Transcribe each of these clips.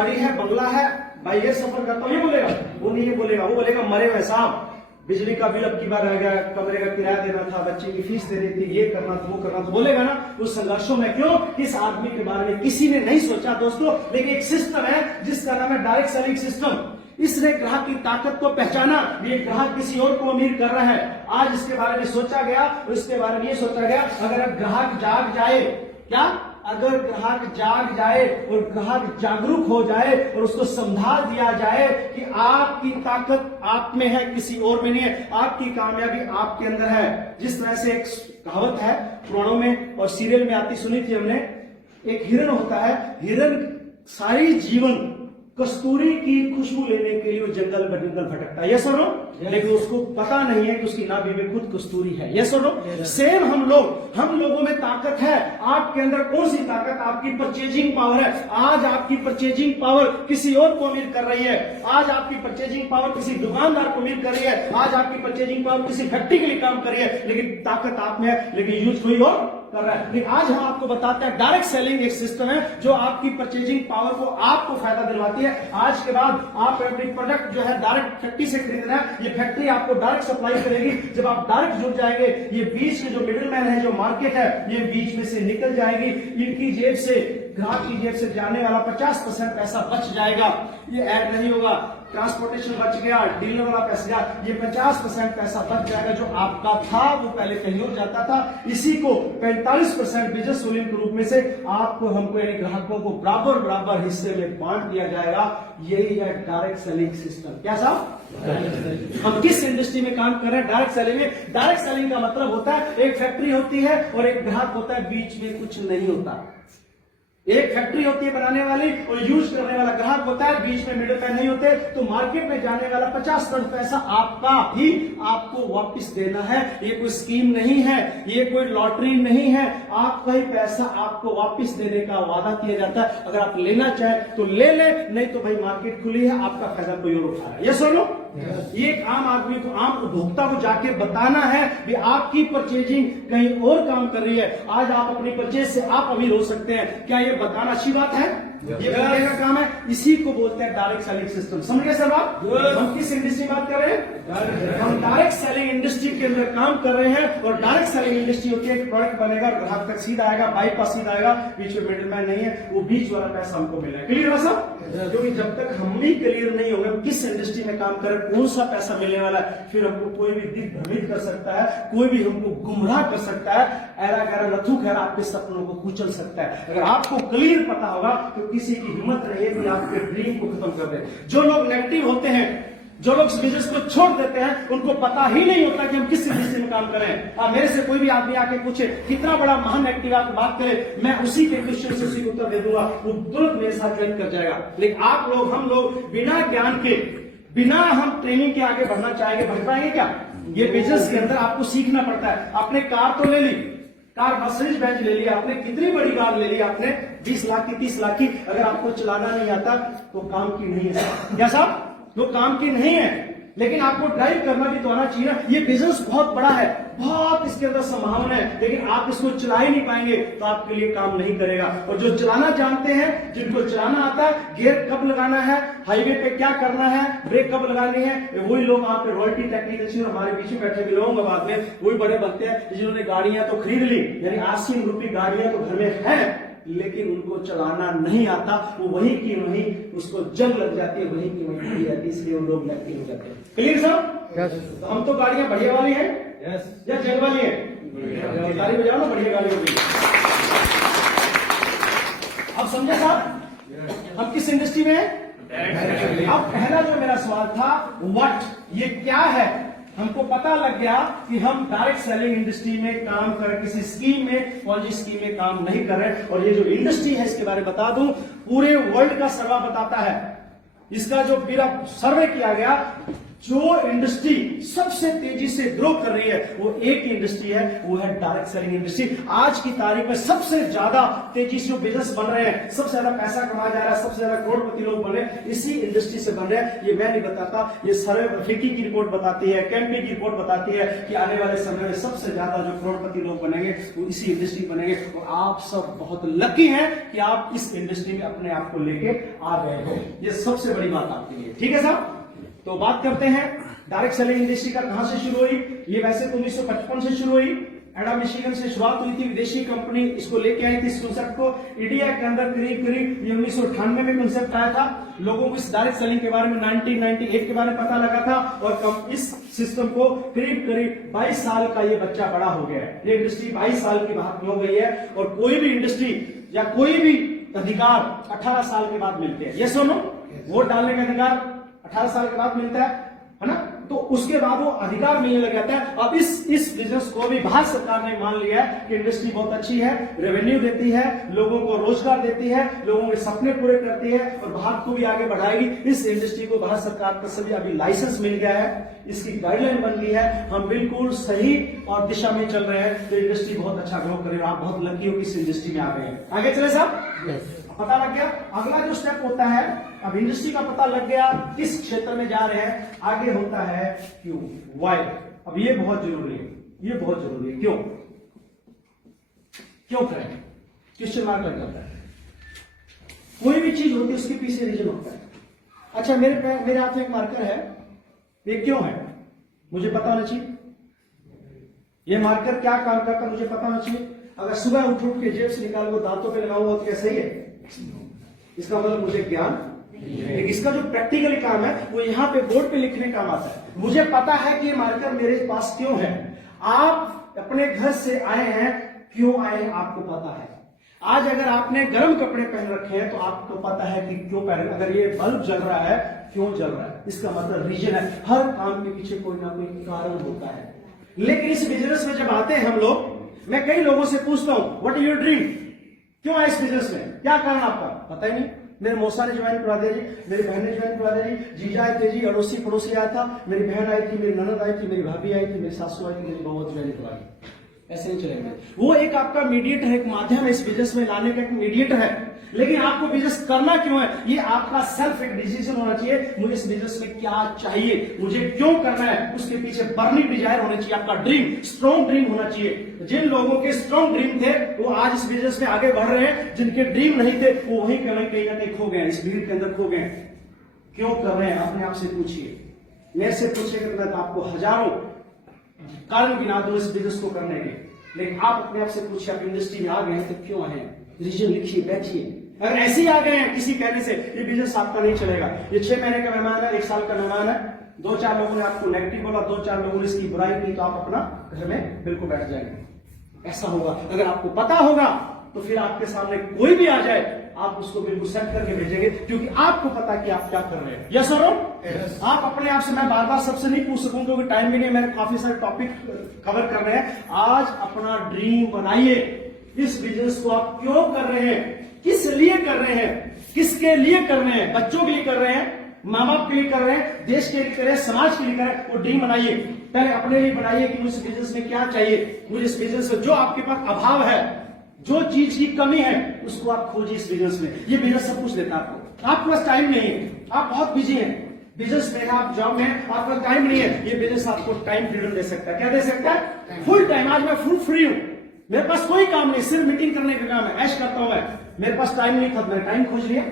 गाड़ी है, बंगला है, भाई ये सफर करता हूं, ये बोलेगा? वो नहीं ये बोलेगा, वो बोलेगा मरे हुए साहब, बिजली का बिल अब की बार रह गया, कमरे का किराया देना था, बच्चे की फीस देनी थी, ये करना था, वो करना था, बोलेगा ना। उस संघर्षों में क्यों? इस आदमी के बारे में किसी ने नहीं सोचा दोस्तों। लेकिन एक सिस्टम है जिसका नाम है डायरेक्ट सेलिंग सिस्टम। इसने ग्राहक की ताकत को पहचाना, ये ग्राहक किसी और को अमीर कर रहा है। आज इसके बारे में सोचा गया, इसके बारे में ये सोचा गया, अगर ग्राहक जाग जाए, क्या अगर ग्राहक जाग जाए और ग्राहक जागरूक हो जाए और उसको समझा दिया जाए कि आपकी ताकत आप में है, किसी और में नहीं है, आपकी कामयाबी आपके अंदर है। जिस तरह से एक कहावत है पुराणों में और सीरियल में आती सुनी थी हमने, एक हिरन होता है, हिरन सारी जीवन कस्तूरी की खुशबू लेने के लिए वो जंगल भटकता है, यस और नो? लेकिन उसको पता नहीं है कि उसकी नाभि में खुद कस्तूरी है, यस और नो? सेम हम लोगों में ताकत है। आपके अंदर कौन सी ताकत? आपकी परचेजिंग पावर है। आज आपकी परचेजिंग पावर किसी और को अमीर कर रही है, आज आपकी परचेजिंग पावर किसी दुकानदार को अमीर कर रही है, आज आपकी परचेजिंग पावर किसी फैक्ट्री के लिए काम कर रही है, लेकिन ताकत आप में है, लेकिन यूज कोई और कर रहा है। लेकिन आज हम आपको बताते हैं डायरेक्ट सेलिंग एक सिस्टम है जो आपकी परचेजिंग पावर को आपको फायदा दिलवाती है। आज के बाद आप अपनी प्रोडक्ट जो है डायरेक्ट फैक्ट्री से खरीदना है, ये फैक्ट्री आपको डायरेक्ट सप्लाई करेगी। जब आप डायरेक्ट जुड़ जाएंगे, ये बीच में जो मिडिल मैन है, जो मार्केट है, ये बीच में से निकल जाएगी। इनकी जेब से, ग्राहक की जेब से जाने वाला 50% पैसा बच जाएगा। ये ऐड नहीं होगा, ट्रांसपोर्टेशन बच गया, डीलर वाला पैसा, ये 50% पैसा बच जाएगा जो आपका था, वो पहले कहीं और जाता था। इसी को 45% बिजनेस वॉल्यूम के रूप में से आपको, हमको यानी ग्राहकों को बराबर बराबर हिस्से में बांट दिया जाएगा। यही है डायरेक्ट सेलिंग सिस्टम। क्या साहब? हम किस इंडस्ट्री में काम कर रहे हैं? डायरेक्ट सेलिंग में। डायरेक्ट सेलिंग का मतलब होता है एक फैक्ट्री होती है और एक ग्राहक होता है, बीच में कुछ नहीं होता। एक फैक्ट्री होती है बनाने वाली और यूज करने वाला ग्राहक होता है, बीच में मिडिल मैन नहीं होते। तो मार्केट में जाने वाला 50% पैसा आपका ही आपको वापस देना है। ये कोई स्कीम नहीं है, ये कोई लॉटरी नहीं है, आपका ही पैसा आपको वापस देने का वादा किया जाता है। अगर आप लेना चाहें तो ले ले, नहीं तो भाई मार्केट खुली है, आपका फायदा कोई और उठा रहा है। ये सुनो, ये एक आम आदमी को, आम उपभोक्ता को जाके बताना है कि आपकी परचेजिंग कहीं और काम कर रही है। आज आप अपनी परचेज से आप अमीर हो सकते हैं। क्या ये बताना अच्छी बात है? ये बताने का काम है। इसी को बोलते हैं डायरेक्ट सेलिंग सिस्टम। समझ गए सर आप? हम किस इंडस्ट्री की बात कर रहे हैं? हम डायरेक्ट सेलिंग इंडस्ट्री के अंदर काम कर रहे हैं। और डायरेक्ट सेलिंग इंडस्ट्री होती है, एक प्रोडक्ट बनेगा, ग्राहक तक सीधा आएगा, बाईपास सीधा आएगा, बीच में मिडिलमैन नहीं है, वो बीच वाला पैसा हमको मिल रहा है। क्लियर है सब? क्योंकि जब तक हम भी क्लियर नहीं होंगे किस इंडस्ट्री में काम करें, कौन सा पैसा मिलने वाला है, फिर हमको कोई भी दिग्भ्रमित कर सकता है, कोई भी हमको गुमराह कर सकता है, ऐरा गैरा लथू खैर आपके सपनों को कुचल सकता है। अगर आपको क्लियर पता होगा तो किसी की हिम्मत नहीं है कि आपके ड्रीम को खत्म कर दे। जो लोग नेगेटिव होते हैं, जो लोग बिजनेस को छोड़ देते हैं, उनको पता ही नहीं होता कि हम किस इंडस्ट्री में काम कर रहे हैं। अब मेरे से कोई भी आदमी आके पूछे कितना बड़ा महान नेगेटिव आप बात करे, मैं उसी के क्वेश्चन से उसी को उत्तर दे दूंगा, वो तुरंत मेरे साथ ज्वाइन कर जाएगा। लेकिन आप लोग, हम लोग बिना ज्ञान के, बिना हम ट्रेनिंग के आगे बढ़ना चाहेंगे, बढ़ पाएंगे क्या? ये बिजनेस के अंदर आपको सीखना पड़ता है। आपने कार तो ले ली, कार मर्सिडीज बेंज ले लिया आपने, कितनी बड़ी कार ले ली आपने, 20 लाख की, 30 लाख की, अगर आपको चलाना नहीं आता तो काम की नहीं है। क्या साहब? वो काम की नहीं है, लेकिन आपको ड्राइव करना भी तो आना चाहिए ना। ये बिजनेस बहुत बड़ा है, बहुत इसके अंदर संभावना है, लेकिन आप इसको चला ही नहीं पाएंगे तो आपके लिए काम नहीं करेगा। और जो चलाना जानते हैं, जिनको चलाना आता है, गियर कब लगाना है, हाईवे पे क्या करना है, ब्रेक कब लगानी है, वही लोग वहां पे रॉयल्टी टेक्नीशियन हमारे बीच में बैठे भी लोग बाद में वही बड़े बनते हैं जिन्होंने गाड़ियां तो खरीद ली, यानी 80 रुपये गाड़ियां तो घर में है, लेकिन उनको चलाना नहीं आता। वो वही की वही उसको जंग लग जाती है, वही की वही खड़ी जाती है, इसलिए वो लोग नेगेटिव हो जाते हैं। क्लियर साहब? तो हम तो गाड़ियां बढ़िया वाली हैं या जंग वाली है? गाड़ी बजाओ ना, बढ़िया गाड़ी होगी। अब समझे साहब हम किस इंडस्ट्री में हैं? अब पहला जो मेरा सवाल था, व्हाट, ये क्या है? हमको पता लग गया कि हम डायरेक्ट सेलिंग इंडस्ट्री में काम कर, किसी स्कीम में, पॉलिसी स्कीम में काम नहीं कर रहे। और ये जो इंडस्ट्री है, इसके बारे में बता दूं, पूरे वर्ल्ड का सर्वे बताता है, इसका जो पूरा सर्वे किया गया, जो इंडस्ट्री सबसे तेजी से ग्रो कर रही है वो एक ही इंडस्ट्री है, वो है डायरेक्ट सेलिंग इंडस्ट्री। आज की तारीख में सबसे ज्यादा तेजी से जो बिजनेस बन रहे हैं, सबसे ज्यादा पैसा कमाया जा रहा है, सबसे ज्यादा करोड़पति लोग बन रहे हैं, इसी इंडस्ट्री से बन रहे हैं। ये मैं नहीं बताता, ये सर्वे फिकी की रिपोर्ट बताती है, कैंपी की रिपोर्ट बताती है कि आने वाले समय में सबसे ज्यादा जो करोड़पति लोग बनेंगे वो इसी इंडस्ट्री बनेंगे। और आप सब बहुत लकी हैं कि आप इस इंडस्ट्री में अपने आप को लेके आ गए हो। ये सबसे बड़ी बात आपके लिए, ठीक है साहब। तो बात करते हैं डायरेक्ट सेलिंग इंडस्ट्री का कहां से शुरू हुई। ये वैसे तो 1955 से शुरू हुई, एडम मिशिगन से शुरुआत हुई थी। विदेशी कंपनी इसको लेके आई थी इस कॉन्सेप्ट को इंडिया के अंदर। करीब करीब ये 1998 में कॉन्सेप्ट आया था। लोगों को इस डायरेक्ट सेलिंग के बारे में 1998 के बारे में पता लगा था और इस सिस्टम को करीब करीब 22 साल का ये बच्चा बड़ा हो गया है। ये इंडस्ट्री 22 साल की बात हो गई है और कोई भी इंडस्ट्री या कोई भी अधिकार 18 साल के बाद मिलते हैं। ये सुनो, वोट डालने का अधिकार 18 साल के बाद मिलता है ना, तो उसके बाद वो अधिकार मिलने लग जाता है। अब इस बिजनेस को भी भारत सरकार ने मान लिया है कि इंडस्ट्री बहुत अच्छी है, रेवेन्यू देती है, लोगों को रोजगार देती है, लोगों के सपने पूरे करती है और भारत को भी आगे बढ़ाएगी। इस इंडस्ट्री को भारत सरकार का सभी अभी लाइसेंस मिल गया है, इसकी गाइडलाइन बन गई है, हम बिल्कुल सही और दिशा में चल रहे हैं। तो इंडस्ट्री बहुत अच्छा ग्रो करेगा। आप बहुत लकी हो कि इस इंडस्ट्री में आ गए हैं। आगे चले साहब, पता लग गया। अगला जो स्टेप होता है, अब इंडस्ट्री का पता लग गया, किस क्षेत्र में जा रहे हैं, आगे होता है क्यों, वाई। अब ये बहुत जरूरी है, ये बहुत जरूरी है। क्यों क्यों करें, क्वेश्चन मार्क लग जाता है। कोई भी चीज होती है उसके पीछे रीजन होता है। अच्छा, मेरे हाथ में एक मार्कर है, ये क्यों है मुझे पता होना चाहिए। ये मार्कर क्या काम करता है मुझे पता होना चाहिए। अगर सुबह उठ के जेब से निकाल को दांतों पे लगाऊंगा तो क्या सही है? इसका मतलब मुझे ज्ञान, लेकिन इसका जो प्रैक्टिकली काम है वो यहाँ पे बोर्ड पे लिखने काम आता है। मुझे पता है कि ये मार्कर मेरे पास क्यों है। आप अपने घर से आए हैं, क्यों आए हैं आपको पता है। आज अगर आपने गर्म कपड़े पहन रखे हैं तो आपको पता है कि क्यों पहन। अगर ये बल्ब जल रहा है, क्यों जल रहा है, इसका मतलब रीजन है। हर काम के पीछे कोई ना कोई कारण होता है। लेकिन इस बिजनेस में जब आते हैं हम लोग, मैं कई लोगों से पूछता हूं व्हाट इज योर ड्रीम, क्यों आए इस बिजनेस में, क्या कारण आपका, पता ही नहीं। मेरे मौसा ने ज्वाइन करवा दिया जी, मेरी बहन ने ज्वाइन करवा दिया जी, जीजा आए थे जी, अड़ोसी पड़ोसी आया था, मेरी बहन आई थी, मेरी ननद आई थी, मेरी भाभी आई थी, मेरी सासू आई थी, मेरी बहू ज्वाइन करवा दी। ऐसे नहीं चलेगा। वो एक आपका मीडिएटर है, एक माध्यम है, इस बिजनेस में लाने का एक मीडिएटर है। लेकिन आपको बिजनेस करना क्यों है, ये आपका सेल्फ एक डिसीजन होना चाहिए। मुझे इस बिजनेस में क्या चाहिए, मुझे क्यों करना है, उसके पीछे बर्निंग डिजायर होनी चाहिए। आपका ड्रीम, स्ट्रॉन्ग ड्रीम होना चाहिए। जिन लोगों के स्ट्रॉन्ग ड्रीम थे वो आज इस बिजनेस में आगे बढ़ रहे हैं, जिनके ड्रीम नहीं थे वो वहीं कहीं ना कहीं खो गए, इस भीड़ के अंदर खो गए। क्यों कर रहे हैं अपने आप से पूछिए। मेरे से पूछेगा तो आपको हजारों कारण गिना दूं इस बिजनेस को करने के, लेकिन आप अपने आप से पूछिए, आप इंडस्ट्री में आ गए हैं तो क्यों आए हैं, रीजन लिखिए, बैठिए। अगर ऐसे ही आ गए हैं किसी कहने से, ये बिजनेस आपका नहीं चलेगा। ये 6 महीने का मेहमान है, 1 साल का मेहमान है, 2-4 लोगों ने आपको नेगेटिव बोला, 2-4 लोगों ने इसकी बुराई की, तो आप अपना घर में बिल्कुल बैठ जाएंगे। ऐसा होगा। अगर आपको पता होगा तो फिर आपके सामने कोई भी आ जाए आप उसको बिल्कुल सेट करके भेजेंगे, क्योंकि आपको पता कि आप क्या कर रहे हैं। यस और नो? आप अपने आप से, मैं बार बार सबसे नहीं पूछ सकूं क्योंकि टाइम भी नहीं, मैंने काफी सारे टॉपिक कवर कर रहे हैं। आज अपना ड्रीम बनाइए। इस बिजनेस को आप क्यों कर रहे हैं, किस लिए कर रहे हैं, किसके लिए कर रहे हैं, बच्चों के लिए कर रहे हैं, माँ बाप के लिए कर रहे हैं, देश के लिए कर रहे हैं, समाज के लिए कर रहे हैं, वो ड्रीम बनाइए। पहले अपने लिए बनाइए कि मुझे इस बिजनेस में क्या चाहिए, मुझे इस बिजनेस में जो आपके पास अभाव है, जो चीज की कमी है, उसको आप खोजिए इस बिजनेस में। ये बिजनेस सब कुछ देता है आपको। आपके पास टाइम नहीं है, आप बहुत बिजी हैं, बिजनेस में आप जॉब में, आपका टाइम नहीं है। ये बिजनेस आपको टाइम फ्रीडम दे सकता है। क्या दे सकता है? Full time. आज मैं फुल फ्री हूं, मेरे पास कोई काम नहीं, सिर्फ मीटिंग करने का काम है, ऐश करता हूं मैं, मेरे पास टाइम नहीं था, मैंने टाइम खोज लिया।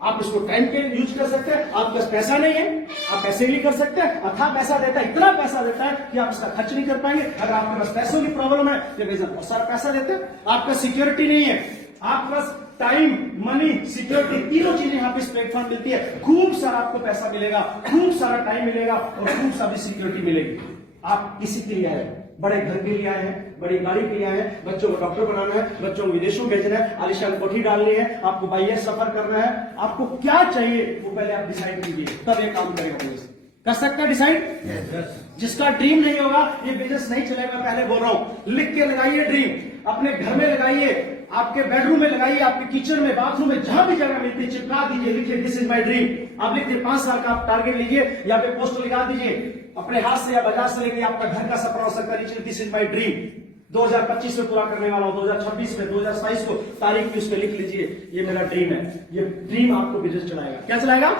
आप इसको टाइम के यूज कर सकते हैं। आपके पास पैसा नहीं है, आप पैसे के लिए कर सकते हैं। अथाह पैसा देता है, इतना पैसा देता है कि आप इसका खर्च नहीं कर पाएंगे। अगर आपके पास पैसों की प्रॉब्लम है तो बिजनेस बहुत सारा पैसा देते हैं। आपका सिक्योरिटी नहीं है, आपके पास टाइम, मनी, सिक्योरिटी, तीनों चीजें यहाँ पे इस प्लेटफॉर्म मिलती है। खूब सारा आपको पैसा मिलेगा, खूब सारा टाइम मिलेगा और खूब सारी सिक्योरिटी मिलेगी। आप किसी के लिए आए, बड़े घर के लिए आए हैं, बड़ी गाड़ी के लिए आए हैं, बच्चों को डॉक्टर बनाना है, बच्चों को विदेशों में भेजना है, आलिशान कोठी डालनी है, आपको बाहर सफर करना है, आपको क्या चाहिए वो पहले आप डिसाइड कीजिए, तब ये काम करेगा बिजनेस। कर सकता है डिसाइड? जिसका ड्रीम नहीं होगा ये बिजनेस नहीं चलेगा। पहले बोल रहा हूं, लिख के लगाइए ड्रीम, अपने घर में लगाइए, आपके बेडरूम में लगाइए, आपके किचन में, बाथरूम में, जहां भी जगह मिलती है चिपका दीजिए, लिखिए दिस इज माई ड्रीम। आप लिखिए 5 साल का आप टारगेट लीजिए, यहाँ पे पोस्टर लगा दीजिए, अपने हाथ से या बाजार से लेके आपका घर का सपना हो सकता है, नीचे दिस इज माई ड्रीम, 2025 में पूरा करने वाला हूं, 2026 में, 2027 को तारीख भी उस पर लिख लीजिए, ये मेरा ड्रीम है। ये ड्रीम आपको बिजनेस चलाएगा। क्या चलाएगा?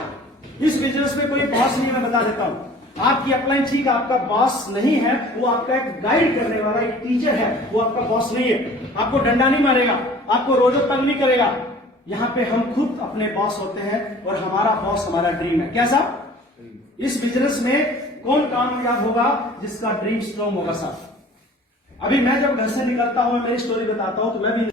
इस बिजनेस में कोई बॉस नहीं, मैं बता देता हूं। आपकी अपलाइन ठीक है, आपका बॉस नहीं है, वो आपका एक गाइड करने वाला एक टीचर है, वो आपका बॉस नहीं है। आपको डंडा नहीं मारेगा, आपको रोजो तंग नहीं करेगा। यहाँ पे हम खुद अपने बॉस होते हैं और हमारा बॉस हमारा ड्रीम है। कैसा? इस बिजनेस में कौन कामयाब होगा? जिसका ड्रीम स्ट्रॉन्ग होगा साहब। अभी मैं जब घर से निकलता हूं, मैं मेरी स्टोरी बताता हूं, तो मैं भी